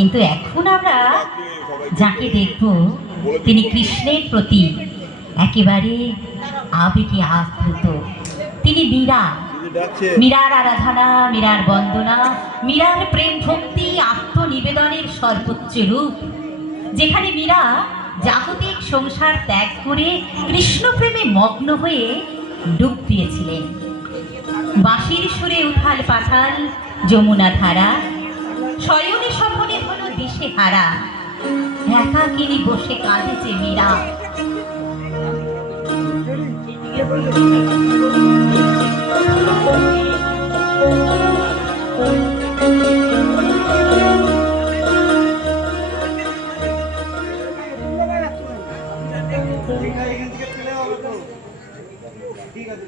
কিন্তু এখন আমরা যাকে দেখব তিনি কৃষ্ণের প্রতি একেবারে আবেগে আপ্লুত। তিনি মীরা, মীরার আরাধনা, মীরার বন্দনা, মীরার প্রেম ভক্তি আত্মনিবেদনের সর্বোচ্চ রূপ, যেখানে মীরা জাগতিক সংসার ত্যাগ করে কৃষ্ণ প্রেমে মগ্ন হয়ে ডুব দিয়েছিলেন। বাঁশির সুরে উথাল পাথাল যমুনা ধারা, শয়নে স্বপনে হলো দিশে হারা, একাকিনী বসে কাঁদেছে মীরা। ঠিক আছে